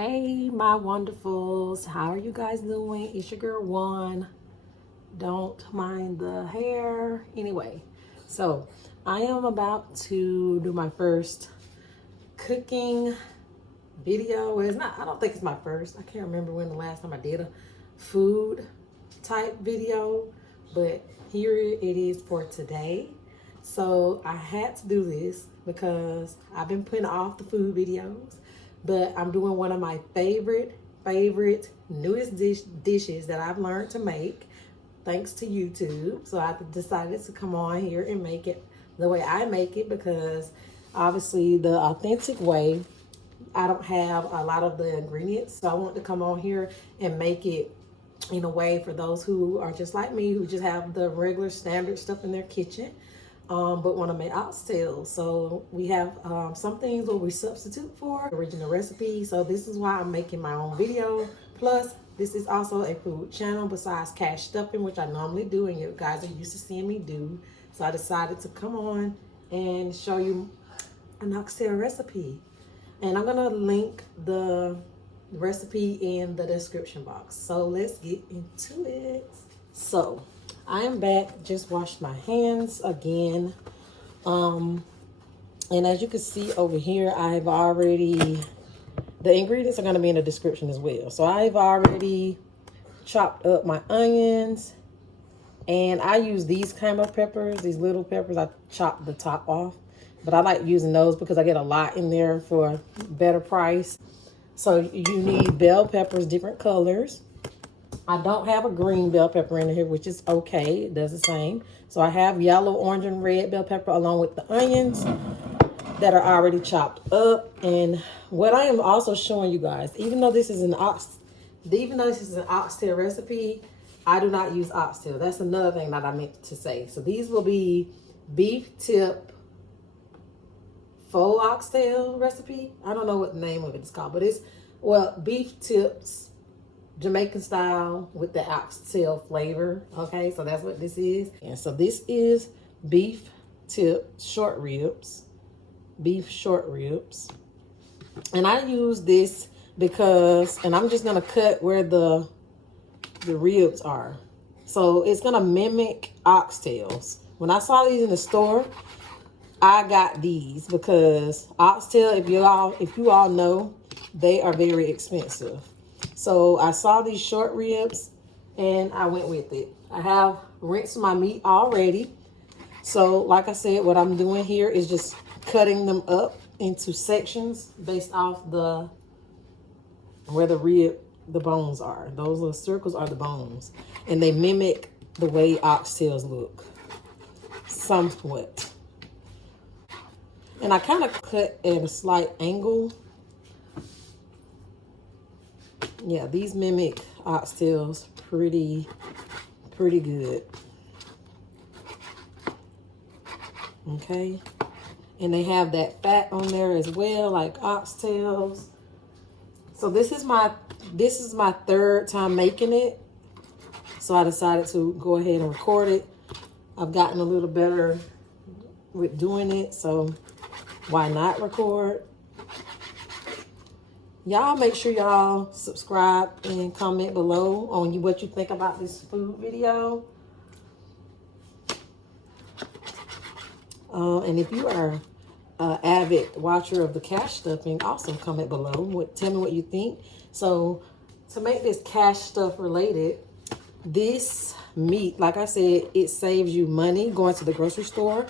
Hey my wonderfuls, how are you guys doing? It's your girl Juan. Don't mind the hair. Anyway, so I am about to do my first cooking video. Well, it's not, I don't think it's my first. I can't remember when the last time I did a food type video, but here it is for today. So I had to do this because I've been putting off the food videos, but I'm doing one of my favorite newest dishes that I've learned to make thanks to YouTube. So I decided to come on here and make it the way I make it, because obviously the authentic way, I don't have a lot of the ingredients. So I want to come on here and make it in a way for those who are just like me, who just have the regular standard stuff in their kitchen, but want to make oxtails. So we have some things where we substitute for original recipe. So this is why I'm making my own video. Plus, this is also a food channel besides cash stuffing, which I normally do and you guys are used to seeing me do. So I decided to come on and show you an oxtail recipe. And I'm gonna link the recipe in the description box. So let's get into it. So I am back, just washed my hands again. And as you can see over here, I've already, the ingredients are gonna be in the description as well. So I've already chopped up my onions, and I use these kind of peppers, these little peppers. I chop the top off, but I like using those because I get a lot in there for better price. So you need bell peppers, different colors. I don't have a green bell pepper in here, which is okay. It does the same. So I have yellow, orange, and red bell pepper along with the onions that are already chopped up. And what I am also showing you guys, even though this is an oxtail recipe, I do not use oxtail. That's another thing that I meant to say. So these will be beef tip faux oxtail recipe. I don't know what the name of it is called, but it's, well, beef tips Jamaican style with the oxtail flavor. Okay, so that's what this is. And so this is beef tip short ribs, beef short ribs. And I use this because, and I'm just gonna cut where the ribs are. So it's gonna mimic oxtails. When I saw these in the store, I got these because oxtail, if you all know, they are very expensive. So I saw these short ribs and I went with it. I have rinsed my meat already. So like I said, what I'm doing here is just cutting them up into sections based off where the bones are. Those little circles are the bones. And they mimic the way oxtails look, somewhat. And I kind of cut at a slight angle. Yeah, these mimic oxtails pretty good. Okay. And they have that fat on there as well, like oxtails. So this is my third time making it. So I decided to go ahead and record it. I've gotten a little better with doing it, so why not record? Y'all make sure y'all subscribe and comment below on what you think about this food video. And if you are an avid watcher of the cash stuffing, also comment below. Tell me what you think. So to make this cash stuff related, this meat, like I said, it saves you money going to the grocery store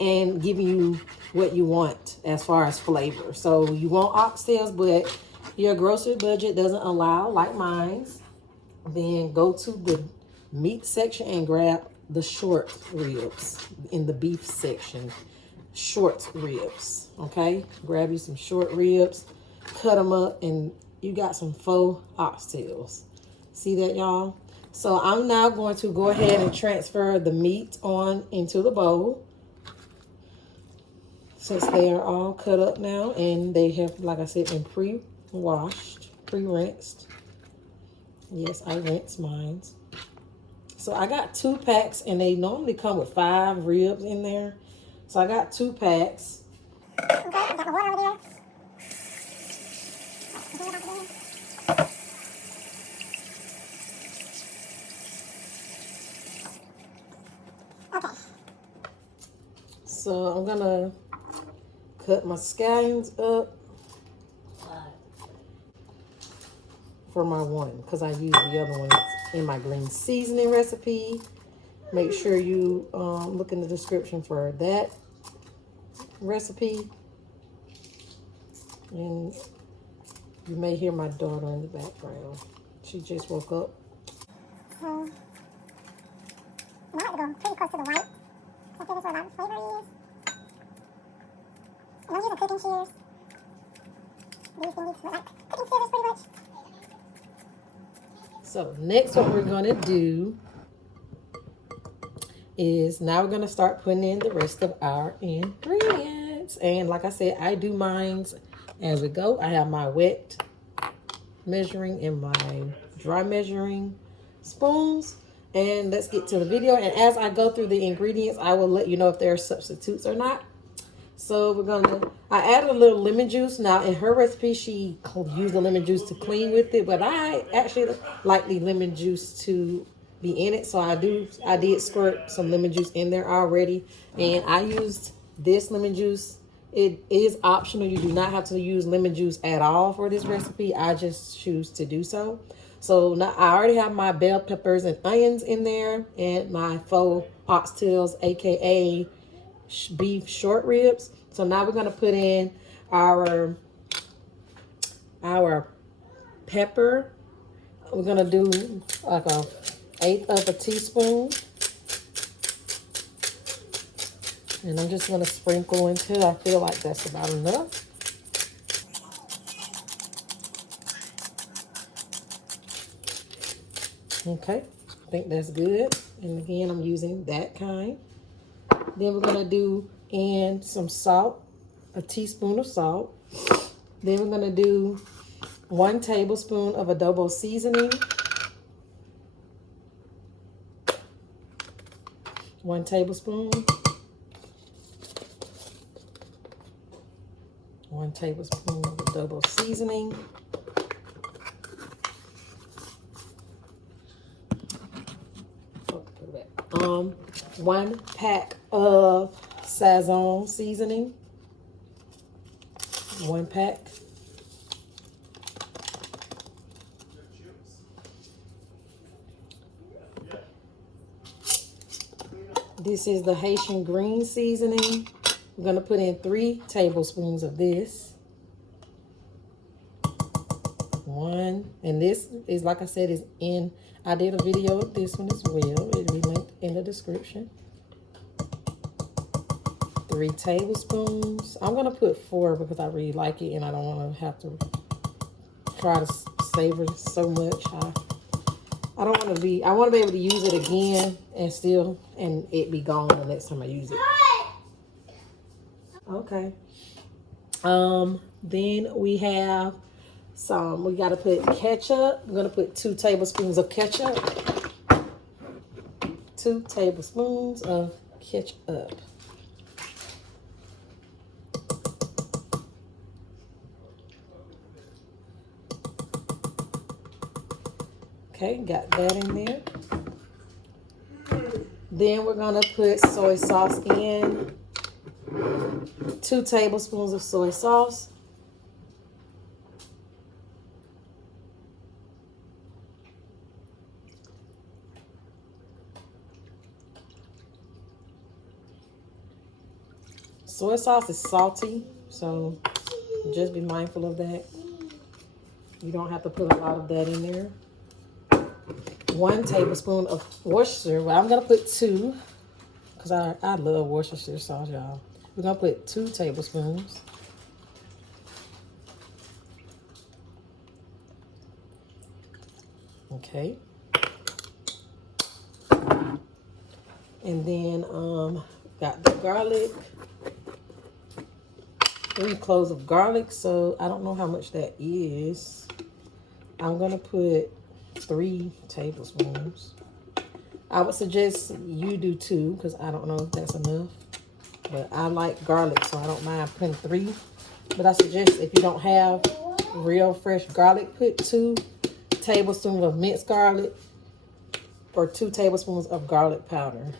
and giving you what you want as far as flavor. So you want oxtails, but your grocery budget doesn't allow, like mine's, then go to the meat section and grab the short ribs in the beef section. Short ribs, okay? Grab you some short ribs, cut them up, and you got some faux oxtails. See that, y'all? So I'm now going to go ahead and transfer the meat on into the bowl, since they are all cut up now and they have, like I said, been pre-washed, pre-rinsed. Yes, I rinse mine. So I got 2 packs, and they normally come with 5 ribs in there. So I got 2 packs. Okay, I got my water over there. So I'm gonna cut my scallions up for my one because I used the other ones in my green seasoning recipe. Make sure you look in the description for that recipe. And you may hear my daughter in the background. She just woke up. Now I have to go pretty close to the white. So I feel this where that flavor is. And I'm using cooking shears. These things look like cooking scissors pretty much. So next what we're gonna do is now we're gonna start putting in the rest of our ingredients. And like I said, I do mines as we go. I have my wet measuring and my dry measuring spoons. And let's get to the video. And as I go through the ingredients, I will let you know if there are substitutes or not. So I added a little lemon juice. Now in her recipe, she used the lemon juice to clean with it, but I actually like the lemon juice to be in it. So I did squirt some lemon juice in there already. And I used this lemon juice. It is optional. You do not have to use lemon juice at all for this recipe. I just choose to do so. So now I already have my bell peppers and onions in there and my faux oxtails, aka beef short ribs. So now we're gonna put in our pepper. We're gonna do like a 1/8 of a teaspoon. And I'm just gonna sprinkle until I feel like that's about enough. Okay, I think that's good. And again, I'm using that kind. Then we're gonna do in some salt, a teaspoon of salt. Then we're gonna do 1 tablespoon of adobo seasoning. 1 tablespoon. 1 tablespoon of adobo seasoning. Okay, 1 pack of Sazon seasoning. 1 pack. This is the Haitian green seasoning. I'm going to put in 3 tablespoons of this. 1, and this is, like I said, is in, I did a video of this one as well. It'll be linked in the description. 3 tablespoons. I'm going to put 4 because I really like it and I don't want to have to try to savor so much. I don't want to be, I want to be able to use it again and it be gone the next time I use it. Okay. Then we have we got to put ketchup. I'm going to put 2 tablespoons of ketchup. 2 tablespoons of ketchup. Okay, got that in there. Then we're going to put soy sauce in. 2 tablespoons of soy sauce. Soy sauce is salty, so just be mindful of that. You don't have to put a lot of that in there. 1 tablespoon of Worcestershire. Well, I'm going to put 2 because I love Worcestershire sauce, y'all. We're going to put 2 tablespoons. Okay. And then got the garlic. 3 cloves of garlic. So I don't know how much that is. I'm going to put 3 tablespoons. I would suggest you do 2 because I don't know if that's enough. But I like garlic, so I don't mind putting 3. But I suggest if you don't have real fresh garlic, put 2 tablespoons of minced garlic or 2 tablespoons of garlic powder.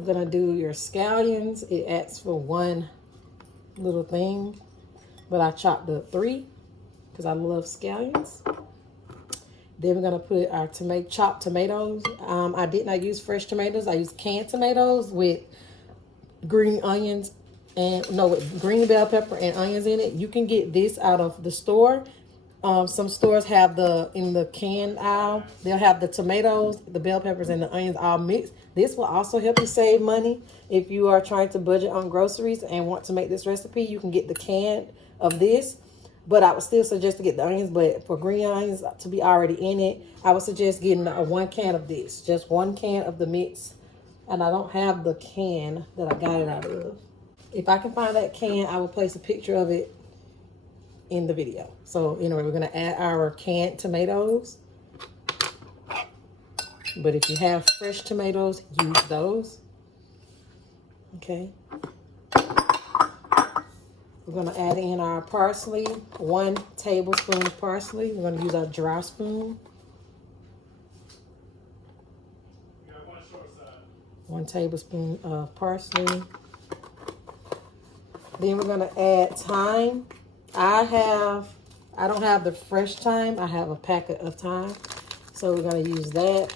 I'm gonna do your scallions. It asks for one little thing, but I chopped up 3 because I love scallions. Then we're gonna put our chopped tomatoes. I did not use fresh tomatoes. I used canned tomatoes with green onions with green bell pepper and onions in it. You can get this out of the store. Some stores have in the canned aisle, they'll have the tomatoes, the bell peppers, and the onions all mixed. This will also help you save money. If you are trying to budget on groceries and want to make this recipe, you can get the can of this. But I would still suggest to get the onions, but for green onions to be already in it, I would suggest getting 1 can of this. Just 1 can of the mix. And I don't have the can that I got it out of. If I can find that can, I will place a picture of it in the video. So anyway, we're gonna add our canned tomatoes. But if you have fresh tomatoes, use those. Okay. We're gonna add in our parsley, 1 tablespoon of parsley. We're gonna use our dry spoon. 1 tablespoon of parsley. Then we're gonna add thyme. I don't have the fresh thyme. I have a packet of thyme. So we're gonna use that.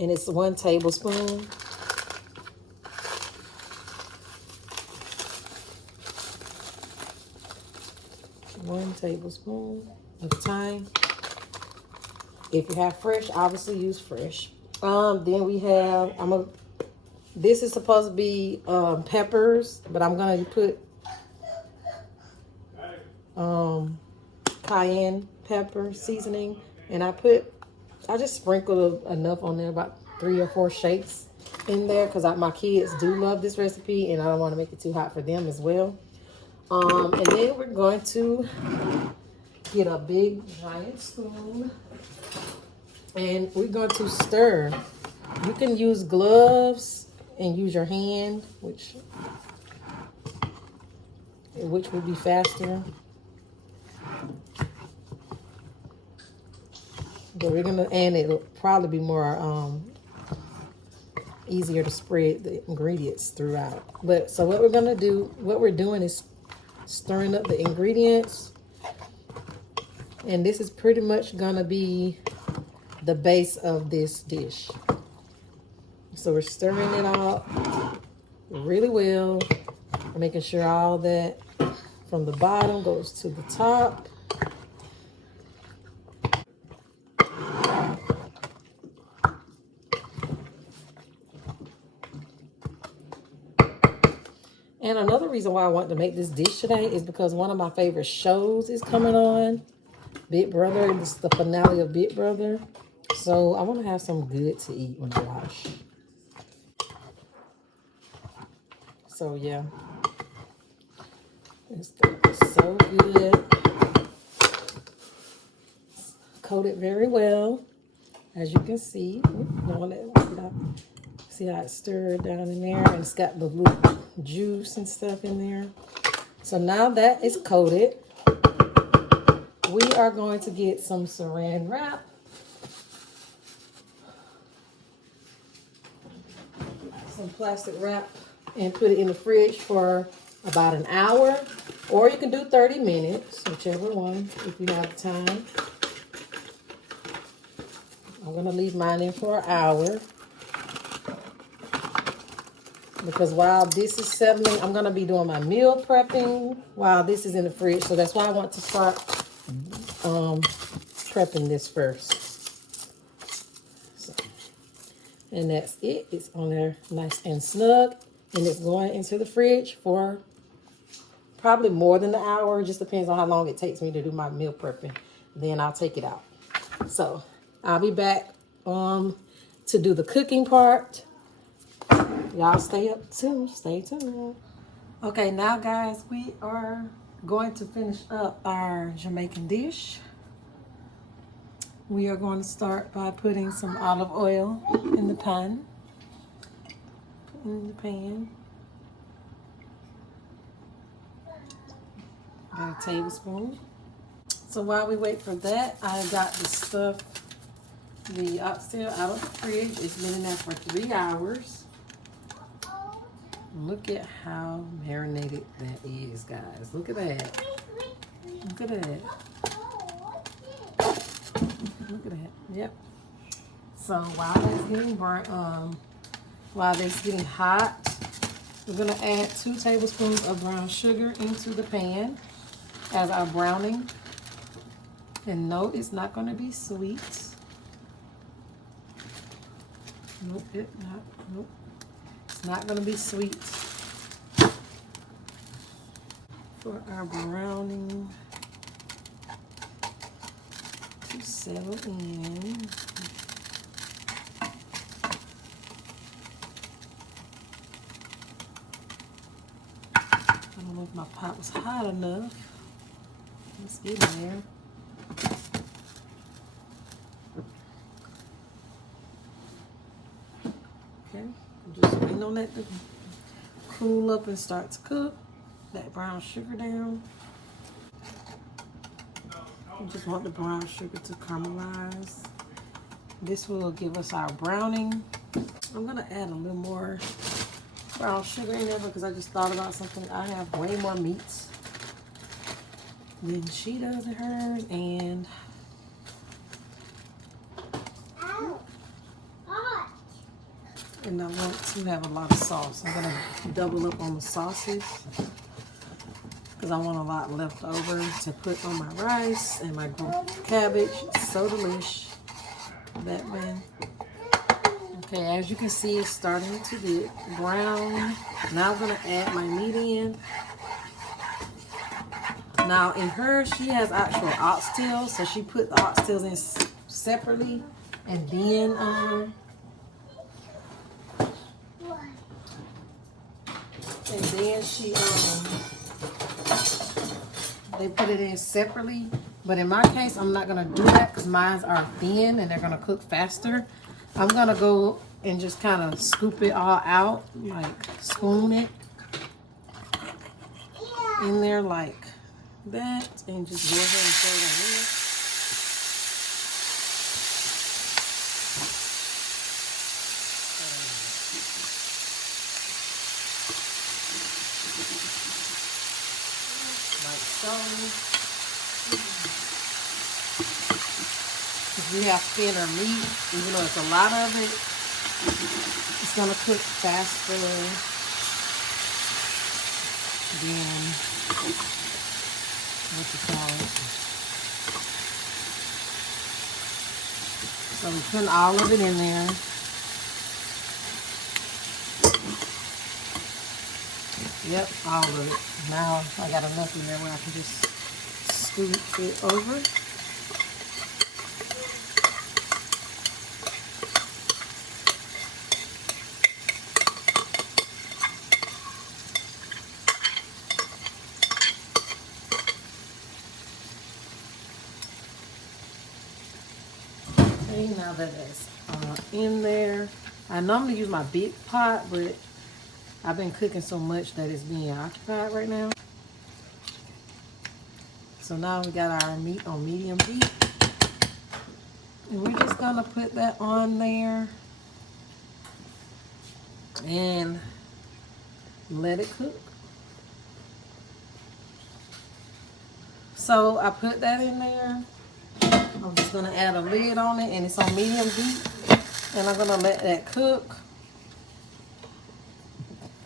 And it's 1 tablespoon. One tablespoon of thyme. If you have fresh, obviously use fresh. Then we have, this is supposed to be peppers, but I'm gonna put cayenne pepper seasoning, and I just sprinkled enough on there, about 3 or 4 shakes in there, because my kids do love this recipe, and I don't want to make it too hot for them as well. And then we're going to get a big giant spoon, and we're going to stir. You can use gloves and use your hand, which would be faster. But it'll probably be more easier to spread the ingredients throughout. But so what we're doing is stirring up the ingredients, and this is pretty much gonna be the base of this dish. So we're stirring it all really well, making sure all that from the bottom goes to the top. And another reason why I want to make this dish today is because one of my favorite shows is coming on, Big Brother. This is the finale of Big Brother. So I want to have some good to eat when I watch. So yeah, it's so good. Coated very well, as you can see. See how it's stirred down in there, and it's got the little juice and stuff in there. So now that is coated, we are going to get some saran wrap. Some plastic wrap, and put it in the fridge for about an hour, or you can do 30 minutes, whichever one, if you have time. I'm gonna leave mine in for an hour, because while this is settling, I'm gonna be doing my meal prepping while this is in the fridge. So that's why I want to start prepping this first. So, and that's it. It's on there nice and snug, and it's going into the fridge for probably more than an hour. It just depends on how long it takes me to do my meal prepping. Then I'll take it out. So I'll be back to do the cooking part. Y'all stay tuned. Okay, now guys, we are going to finish up our Jamaican dish. We are going to start by putting some olive oil in the pan. About a tablespoon. So while we wait for that, I got the stuff the oxtail out of the fridge. It's been in there for 3 hours. Look at how marinated that is, guys. Look at that. Look at that. Look at that. Yep. So while that's getting burnt, while that's getting hot, we're gonna add 2 tablespoons of brown sugar into the pan as our browning. And no, it's not gonna be sweet. Nope, nope. It's not gonna be sweet. For our browning to settle in. I don't know if my pot was hot enough. Let's get in there. Okay, I'm just waiting on that to cool up and start to cook. That brown sugar down. I just want the brown sugar to caramelize. This will give us our browning. I'm gonna add a little more brown sugar in there because I just thought about something. I have way more meats than she does in hers, and I want to have a lot of sauce. I'm gonna double up on the sauces because I want a lot left over to put on my rice and my cabbage. It's so delish. That way. Okay, as you can see, it's starting to get brown. Now I'm gonna add my meat in. Now in hers, she has actual oxtails, so she put the oxtails in separately, and then she they put it in separately. But in my case, I'm not gonna do that because mine are thin and they're gonna cook faster. I'm gonna go and just kind of scoop it all out, like spoon it in there like that, and just go ahead and throw it in there. Like so. Because we have thinner meat, even though it's a lot of it, it's gonna cook faster than what you call it. So we're putting all of it in there. Yep, all of it. Now I got enough in there where I can just scoop it over. Okay, now that it's in there, I normally use my big pot, but I've been cooking so much that it's being occupied right now. So now we got our meat on medium heat. And we're just gonna put that on there and let it cook. So I put that in there. I'm just gonna add a lid on it, and it's on medium heat. And I'm gonna let that cook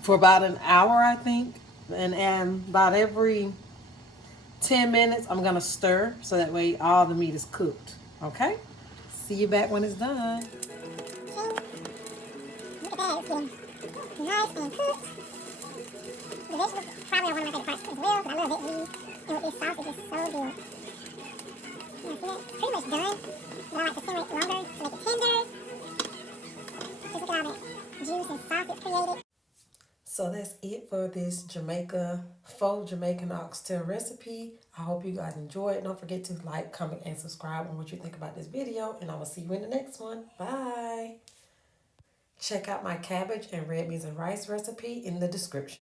for about an hour, I think. And about every 10 minutes, I'm gonna stir so that way all the meat is cooked. Okay? See you back when it's done. Look at that, it's getting nice and cooked. The vegetables probably are one of my favorite parts as well, but I love veggies. And with this sauce, it's just so good. You see that? It's pretty much done, but I like to simmer it longer to make it tender. Just look at all that juice and sauce it's created. So that's it for this faux Jamaican oxtail recipe. I hope you guys enjoy it. Don't forget to like, comment, and subscribe on what you think about this video. And I will see you in the next one. Bye. Check out my cabbage and red beans and rice recipe in the description.